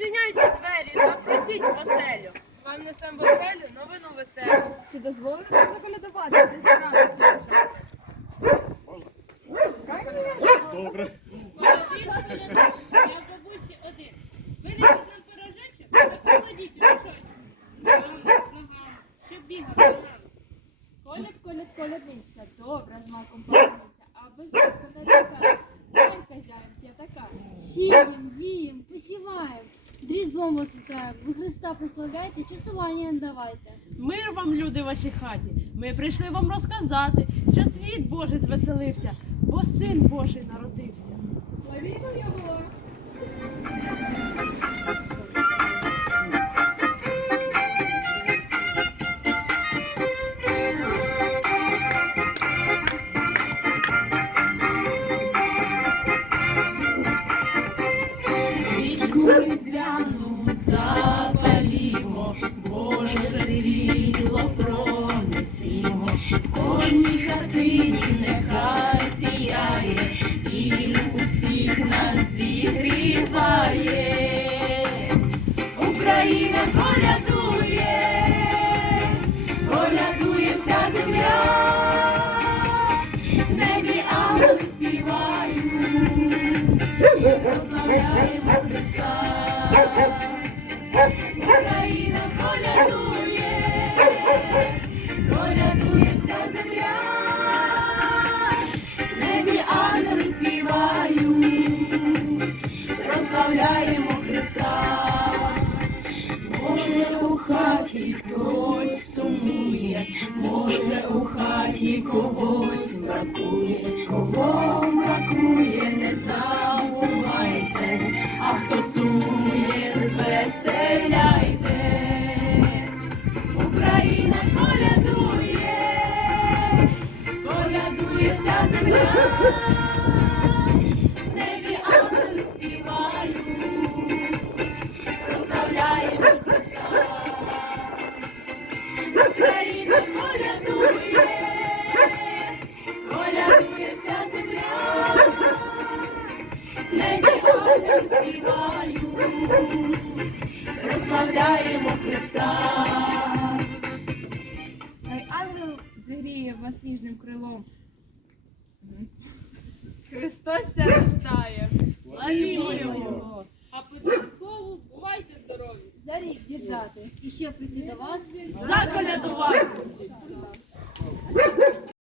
Відчиняйте двері, запросіть поселю. Вам несем веселю, новину веселу. Чи дозволили вам заколядувати? Чи старатися? Добре. Молодий колядник, бабусі один. Винесіть нам пирожечок, закладіть у мішочок. З щоб бігав з ногами. Коляд, коляд, колядниця, добра з маком полониця, а без маку не така. Ой, я така. Сім Різдвом вас вітаємо, ви Христа прославляйте, частування давайте. Мир вам, люди, вашій хаті. Ми прийшли вам розказати, що світ Божий звеселився, бо син Божий народився. Різдвяну запалімо, Боже світло пронесімо, кожній хатині нехай сіяє, і усіх нас зігріває. Україна колядує, прославляємо Христа. Україна колядує, колядує вся земля, небі ангели співають, прославляємо Христа. Може у хаті хтось сумує, може у хаті когось бракує, кого бракує, прославляємо Христа. Хай ангел зігріє вас ніжним крилом. Христос ся рождає. Славімо Його! А по цьому слову бувайте здорові! За рік діждати і ще прийти до вас За колядувати.